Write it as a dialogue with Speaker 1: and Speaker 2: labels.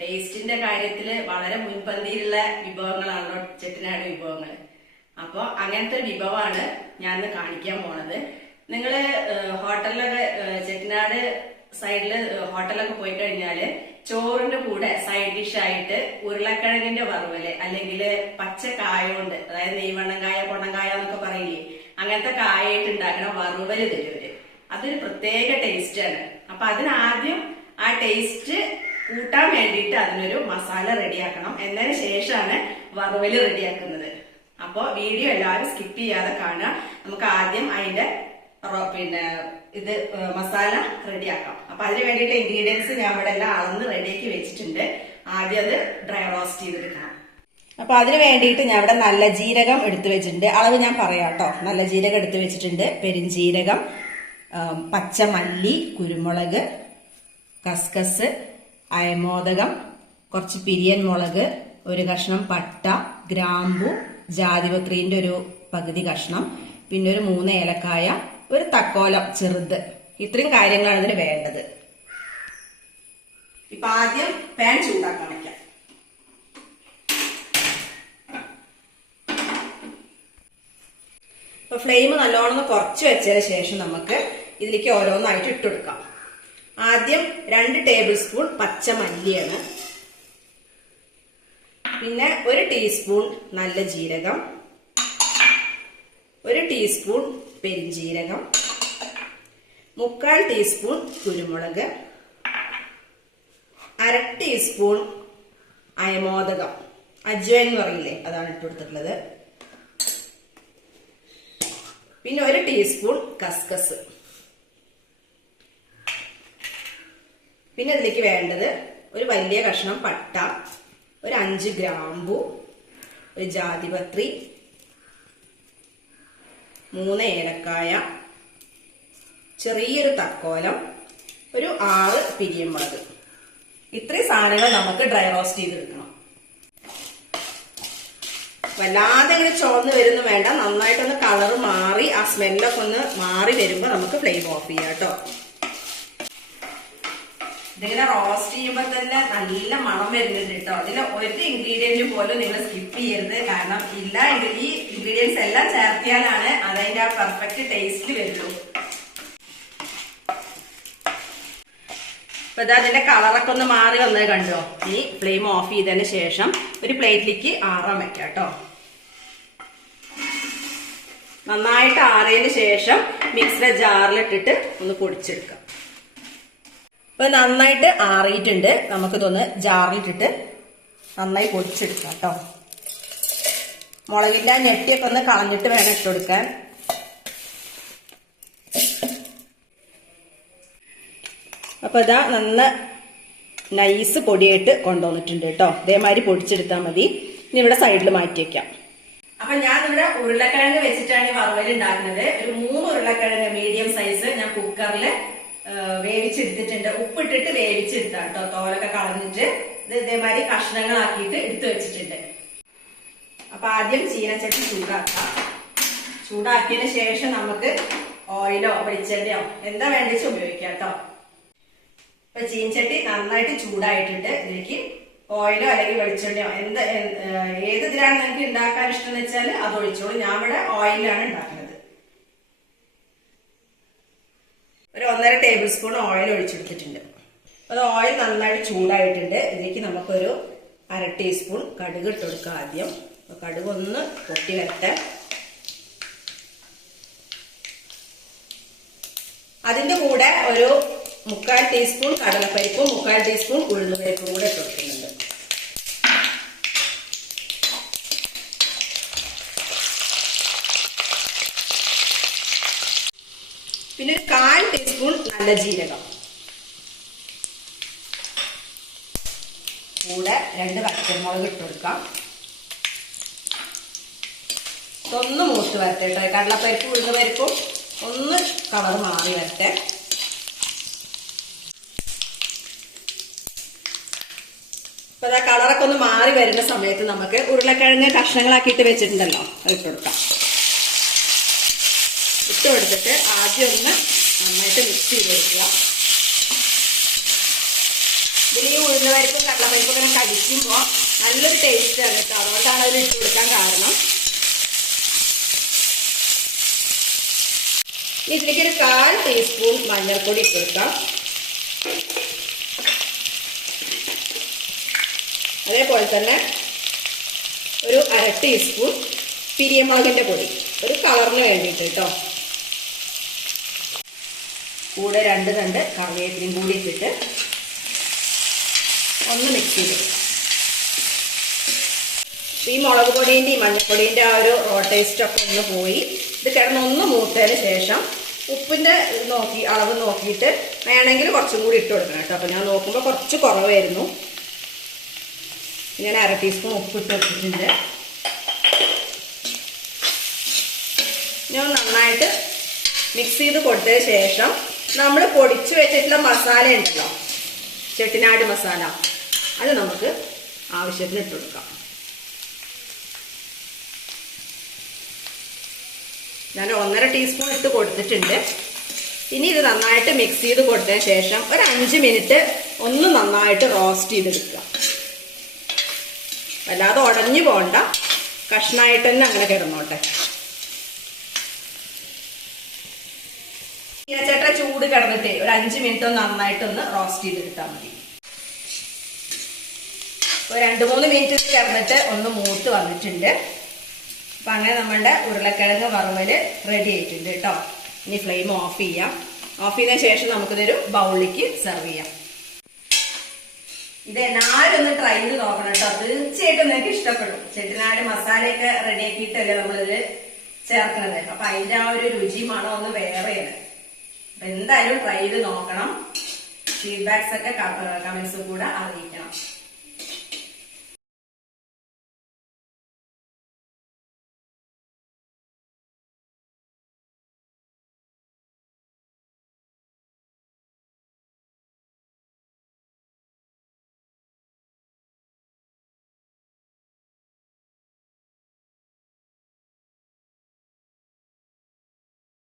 Speaker 1: ടേസ്റ്റിന്റെ കാര്യത്തിൽ വളരെ മുൻപന്തിയിലുള്ള വിഭവങ്ങളാണല്ലോ ചെട്ടിനാട് വിഭവങ്ങൾ അപ്പൊ അങ്ങനത്തെ വിഭവമാണ് ഞാൻ കാണിക്കാൻ പോണത്. നിങ്ങൾ ഏഹ്, ഹോട്ടലിലൊക്കെ ചെട്ടിനാട് സൈഡിൽ ഹോട്ടലൊക്കെ പോയി കഴിഞ്ഞാൽ ചോറിന്റെ കൂടെ സൈഡ് ഡിഷ് ആയിട്ട് ഉരുളക്കിഴങ്ങിന്റെ വറുവൽ അല്ലെങ്കിൽ പച്ച കായ കൊണ്ട് അതായത് നെയ്വണ്ണം കായ പൊണ്ണങ്കായ എന്നൊക്കെ പറയില്ലേ അങ്ങനത്തെ കായായിട്ട് ഉണ്ടാക്കുന്ന വറുവൽ തരും അതൊരു പ്രത്യേക ടേസ്റ്റാണ് അപ്പൊ അതിനാദ്യം ആ ടേസ്റ്റ് കൂട്ടാൻ വേണ്ടിയിട്ട് അതിനൊരു മസാല റെഡിയാക്കണം എന്നതിന് ശേഷമാണ് വറുവൽ റെഡിയാക്കുന്നത് അപ്പോൾ വീഡിയോ എല്ലാവരും സ്കിപ്പ് ചെയ്യാതെ കാണുക. നമുക്ക് ആദ്യം അതിന്റെ പിന്നെ ഇത് മസാല റെഡിയാക്കാം അപ്പൊ അതിന് വേണ്ടിയിട്ട് ഇൻഗ്രീഡിയൻസ് ഞാൻ ഇവിടെ എല്ലാം അളന്ന് റെഡിയാക്കി വെച്ചിട്ടുണ്ട്. ആദ്യം അത് ഡ്രൈ റോസ്റ്റ് ചെയ്തെടുക്കണം. അപ്പൊ അതിന് വേണ്ടിയിട്ട് ഞാൻ ഇവിടെ നല്ല ജീരകം എടുത്തു വെച്ചിട്ടുണ്ട്. അളവ് ഞാൻ പറയാം കേട്ടോ. നല്ല ജീരകം എടുത്തു വെച്ചിട്ടുണ്ട്. പെരുംജീരകം പച്ചമല്ലി കുരുമുളക് കസ്കസ് അയമോദകം കുറച്ച് പിരിയൻ മുളക് ഒരു കഷ്ണം പട്ട ഗ്രാമ്പു ജാതിപത്രീന്റെ ഒരു പകുതി കഷ്ണം പിന്നെ ഒരു മൂന്ന് ഏലക്കായ ഒരു തക്കോലം ചെറുത്. ഇത്രയും കാര്യങ്ങളാണ് ഇതിന് വേണ്ടത്. ഇപ്പൊ ആദ്യം പാൻ ചൂടാക്കാൻ വയ്ക്കാം ഇപ്പൊ ഫ്ലെയിം നല്ലോണം കുറച്ച് വെച്ചതിന് ശേഷം നമുക്ക് ഇതിലേക്ക് ഓരോന്നായിട്ട് ഇട്ടുകൊടുക്കാം ആദ്യം രണ്ട് ടേബിൾ സ്പൂൺ പച്ചമല്ലിയാണ് പിന്നെ ഒരു ടീസ്പൂൺ നല്ല ജീരകം. ഒരു ടീസ്പൂൺ പെരിഞ്ജീരകം മുക്കാൽ ടീസ്പൂൺ കുരുമുളക് അര ടീസ്പൂൺ അയമോദകം. അജ്വൻ എന്ന് പറയില്ലേ അതാണ് ഇട്ട് കൊടുത്തിട്ടുള്ളത്. പിന്നെ ഒരു ടീസ്പൂൺ കസ്കസ്. പിന്നെ ഇതിലേക്ക് വേണ്ടത് ഒരു വലിയ കഷ്ണം പട്ട ഒരു അഞ്ച് ഗ്രാമ്പു ഒരു ജാതിപത്രി മൂന്ന് ഏലക്കായ ചെറിയൊരു തക്കോലം ഒരു ആറ് പിരിയമുളക് ഇത്രയും സാധനങ്ങൾ നമുക്ക് ഡ്രൈ റോസ്റ്റ് ചെയ്തെടുക്കണം. വല്ലാതെ ഇങ്ങനെ ചുവന്ന് വരുന്നു വേണ്ട. നന്നായിട്ടൊന്ന് കളർ മാറി ആ സ്മെല്ലൊക്കെ ഒന്ന് മാറി വരുമ്പോൾ നമുക്ക് ഫ്ലെയിം ഓഫ് ചെയ്യാം കേട്ടോ. ഇതിങ്ങനെ റോസ്റ്റ് ചെയ്യുമ്പോൾ തന്നെ നല്ല മണം വരുന്നുണ്ട് കേട്ടോ. അതിൽ ഒരു ഇൻഗ്രീഡിയന്റ് പോലും നിങ്ങൾ സ്കിപ്പ് ചെയ്യരുത്. കാരണം ഇല്ല ഈ ഇൻഗ്രീഡിയൻസ് എല്ലാം ചേർത്തിയാലാണ് അതിന്റെ ആ പെർഫെക്റ്റ് ടേസ്റ്റ് വരുള്ളൂ. അപ്പൊ ഇതാ അതിന്റെ കളറൊക്കെ ഒന്ന് മാറി വന്നത് കണ്ടോ? ഇനി ഫ്ലെയിം ഓഫ് ചെയ്തതിന് ശേഷം ഒരു പ്ലേറ്റിലേക്ക് ആറാൻ വെക്കാം കേട്ടോ. നന്നായിട്ട് ആറിയതിന് ശേഷം മിക്സിയുടെ ജാറിലിട്ടിട്ട് ഒന്ന് പൊടിച്ചെടുക്കാം. ഇപ്പൊ നന്നായിട്ട് ആറിയിട്ടുണ്ട്. നമുക്കിതൊന്ന് ജാറിലിട്ടിട്ട് നന്നായി പൊടിച്ചെടുക്കാം കേട്ടോ. മുളകിന്റെ ആ ഞെട്ടിയൊക്കെ ഒന്ന് കളഞ്ഞിട്ട് വേണം ഇട്ട് കൊടുക്കാൻ അപ്പൊ ഇതാ നന്ന നൈസ് പൊടിയായിട്ട് കൊണ്ടുവന്നിട്ടുണ്ട് കേട്ടോ. ഇതേമാതിരി പൊടിച്ചെടുത്താൽ മതി. ഇനി ഇവിടെ സൈഡിൽ മാറ്റി വെക്കാം. അപ്പൊ ഞാൻ ഇവിടെ ഉരുളക്കിഴങ്ങ് വെച്ചിട്ടാണ് ഈ വറവൽ ഉണ്ടാക്കുന്നത്. ഒരു മൂന്ന് ഉരുളക്കിഴങ്ങ് മീഡിയം സൈസ് ഞാൻ കുക്കറിൽ വേവിച്ചെടുത്തിട്ടുണ്ട്. ഉപ്പിട്ടിട്ട് വേവിച്ചെടുത്താ കേട്ടോ. തോലൊക്കെ കളഞ്ഞിട്ട്. ഇത് ഇതേമാതിരി കഷ്ണങ്ങളാക്കിയിട്ട് എടുത്തു വെച്ചിട്ടുണ്ട്. അപ്പൊ ആദ്യം ചീനച്ചട്ടി ചൂടാക്കാം. ചൂടാക്കിയതിന് ശേഷം നമുക്ക് ഓയിലോ വെളിച്ചെണ്ണയോ എന്താ വേണ്ടിച്ച് ഉപയോഗിക്കാം കേട്ടോ. ഇപ്പൊ ചീൻചട്ടി നന്നായിട്ട് ചൂടായിട്ടുണ്ട് ഇതിലേക്ക് ഓയിലോ അല്ലെങ്കിൽ വെളിച്ചെണ്ണയോ എന്ത് ഏത് ഇതിലാണ് നിങ്ങൾക്ക് ഉണ്ടാക്കാൻ ഇഷ്ടം എന്ന് വെച്ചാൽ അത് ഒഴിച്ചോളൂ. ഞാൻ ഇവിടെ ഓയിലാണ് ഉണ്ടാക്കുന്നത്. ഒരു ഒന്നര ടേബിൾ സ്പൂൺ ഓയിൽ ഒഴിച്ചെടുത്തിട്ടുണ്ട്. അത് ഓയിൽ നന്നായിട്ട് ചൂടായിട്ടുണ്ട്. ഇതിലേക്ക് നമുക്കൊരു അര ടീസ്പൂൺ കടുക് ഇട്ട് കൊടുക്കുക ആദ്യം. അപ്പൊ കടുക് ഒന്ന് പൊട്ടി വരട്ടെ. അതിന്റെ കൂടെ ഒരു മുക്കാൽ ടീസ്പൂൺ കടലപ്പരിപ്പും മുക്കാൽ ടീസ്പൂൺ ഉഴുന്നുപരിപ്പും കൂടെ ഇട്ട് പിന്നെ കാൽ ടീസ്പൂൺ നല്ല ജീരകം. കൂടെ രണ്ട് പച്ചമുളക് ഇട്ട് ഒന്ന് മൂത്ത് വരട്ടെ കേട്ടോ. കടലപ്പരിപ്പ് ഉഴുന്നുപരിപ്പും ഒന്ന് കളർ മാറി വരട്ടെ. അപ്പൊ അതാ കളറൊക്കെ ഒന്ന് മാറി വരുന്ന സമയത്ത് നമുക്ക് ഉരുളക്കിഴങ്ങ് കഷ്ണങ്ങളാക്കിയിട്ട് വെച്ചിട്ടുണ്ടല്ലോ. ഇട്ട് കൊടുക്കാം. ഇട്ട് കൊടുത്തിട്ട് ആദ്യം ഒന്ന് നന്നായിട്ട് മിക്സ് ചെയ്ത് കൊടുക്കുക. ഇതിൽ ഈ ഉഴുന്നപരിപ്പും കടലപ്പരിപ്പും ഇങ്ങനെ കടിക്കുമ്പോൾ നല്ലൊരു ടേസ്റ്റ് ആണ് കേട്ടോ. അതുകൊണ്ടാണ് അതിൽ ഇട്ട് കൊടുക്കാൻ കാരണം. ഇതിലേക്ക് ഒരു കാൽ ടീസ്പൂൺ മഞ്ഞൾപ്പൊടി ഇട്ട് കൊടുക്കാം. അതേപോലെ തന്നെ ഒരു അര ടീസ്പൂൺ പിരിയമുളകിന്റെ പൊടി. ഒരു കളറിന് വേണ്ടിയിട്ട് കേട്ടോ കൂടെ രണ്ട് തണ്ട് കറിവേപ്പിനും കൂടി ഇട്ടിട്ട് ഒന്ന് മിക്സ് ചെയ്ത്. ഈ മുളക് പൊടിന്റെ ഈ മഞ്ഞൾപ്പൊടിന്റെ ആ ഒരു ടേസ്റ്റ് ഒക്കെ ഒന്ന് പോയി. ഇത് കിടന്ന് ഒന്ന് മൂത്തതിന് ശേഷം ഉപ്പിന്റെ നോക്കി അളവ് നോക്കിയിട്ട് വേണമെങ്കിൽ കുറച്ചും കൂടി ഇട്ട് കൊടുക്കണം കേട്ടോ അപ്പോൾ ഞാൻ നോക്കുമ്പോൾ കുറച്ച് കുറവായിരുന്നു. ഞാൻ അര ടീസ്പൂൺ ഉപ്പ് ഇട്ട് വെച്ചിട്ടുണ്ട്. ഞാൻ നന്നായിട്ട് മിക്സ് ചെയ്ത് കൊടുത്തതിന് ശേഷം നമ്മൾ പൊടിച്ചു വെച്ചിട്ടുള്ള മസാല ഉണ്ടല്ലോ. ചെട്ടിനാട് മസാല. അത് നമുക്ക് ആവശ്യത്തിന് ഇട്ട് കൊടുക്കാം. ഞാൻ ഒന്നര ടീസ്പൂൺ ഇട്ട് കൊടുത്തിട്ടുണ്ട്. ഇനി ഇത് നന്നായിട്ട് മിക്സ് ചെയ്ത് കൊടുത്തതിന് ശേഷം ഒരു അഞ്ച് മിനിറ്റ് ഒന്ന് നന്നായിട്ട് റോസ്റ്റ് ചെയ്തെടുക്കുക. വല്ലാതെ ഉടഞ്ഞു പോകണ്ട കഷ്ണമായിട്ട് തന്നെ അങ്ങനെ കിടന്നോട്ടെ. ചേട്ട ചൂട് കിടന്നിട്ട് ഒരു അഞ്ച് മിനിറ്റ് ഒന്ന് നന്നായിട്ട് ഒന്ന് റോസ്റ്റ് ചെയ്തെടുത്താൽ മതി. ഒരു രണ്ട് മൂന്ന് മിനിറ്റ് കിടന്നിട്ട് ഒന്ന് മൂത്ത് വന്നിട്ടുണ്ട്. അപ്പൊ അങ്ങനെ നമ്മളുടെ ഉരുളക്കിഴങ്ങ് വറവൽ റെഡി ആയിട്ടുണ്ട് കേട്ടോ. ഇനി ഫ്ലെയിം ഓഫ് ചെയ്യാം. ഓഫ് ചെയ്തതിനു ശേഷം നമുക്കിതൊരു ബൗളിക്ക് സെർവ് ചെയ്യാം. ഇത് എല്ലാവരും ഒന്ന് ട്രൈ ചെയ്ത് നോക്കണം കേട്ടോ തീർച്ചയായിട്ടും നിങ്ങൾക്ക് ഇഷ്ടപ്പെടും. ചെട്ടിനാട് മസാലയൊക്കെ റെഡി ആക്കിയിട്ടല്ലേ നമ്മളിത് ചേർക്കണത്? അപ്പൊ അതിന്റെ ആ ഒരു രുചി മണം ഒന്ന് വേറെയാണ്. അപ്പൊ എന്തായാലും ട്രൈ ചെയ്ത് നോക്കണം. ഫീഡ്ബാക്സ് ഒക്കെ കമന്റ്സ് കൂടെ അറിയിക്കണം.